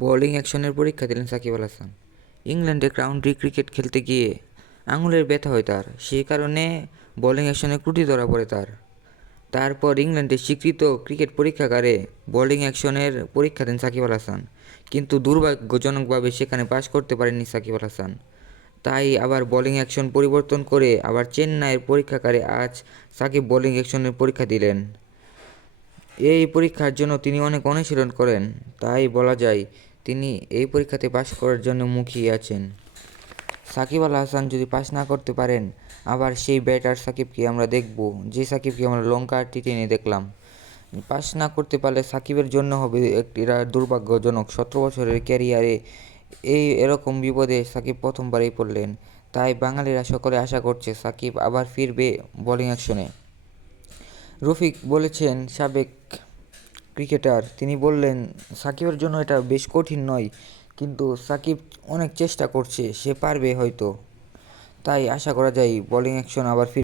Bowling অ্যাকশনের পরীক্ষা দিলেন সাকিব আল হাসান। ইংল্যান্ডে কাউন্টি ক্রিকেট খেলতে গিয়ে আঙুলের ব্যথা হয় তার সেই কারণে বোলিং অ্যাকশনে ত্রুটি ধরা পড়ে তার। তারপর ইংল্যান্ডের স্বীকৃত ক্রিকেট পরীক্ষাগারে বোলিং অ্যাকশনের পরীক্ষা দেন সাকিব আল হাসান, কিন্তু দুর্ভাগ্যজনকভাবে সেখানে পাশ করতে পারেননি সাকিব আল হাসান। তাই আবার বোলিং অ্যাকশন পরিবর্তন করে আবার চেন্নাইয়ের পরীক্ষাগারে আজ সাকিব বোলিং অ্যাকশনের পরীক্ষা দিলেন। এই পরীক্ষার জন্য তিনি অনেক অনুশীলন করেন, তাই বলা যায় তিনি এই পরীক্ষাতে পাশ করার জন্য মুখিয়ে আছেন। সাকিব আল হাসান যদি পাস না করতে পারেন, আবার সেই ব্যাটার সাকিবকে আমরা দেখব। যে সাকিবকে আমরা লঙ্কা টি টেনে দেখলাম। পাস না করতে পারলে সাকিবের জন্য হবে একটি দুর্ভাগ্যজনক সতেরো বছরের ক্যারিয়ারে এই এরকম বিপদে সাকিব প্রথমবারই পড়লেন। তাই বাঙালিরা সকলে আশা করছে সাকিব আবার ফিরবে বোলিং অ্যাকশনে। রফিক বলেছেন, সাবেক ক্রিকেটার, তিনি বললেন, সাকিবের জন্য এটা বেশ কঠিন নয়, কিন্তু সাকিব অনেক চেষ্টা করছে, সে পারবে হয়তো। তাই আশা করা যায় বোলিং অ্যাকশন আবার ফির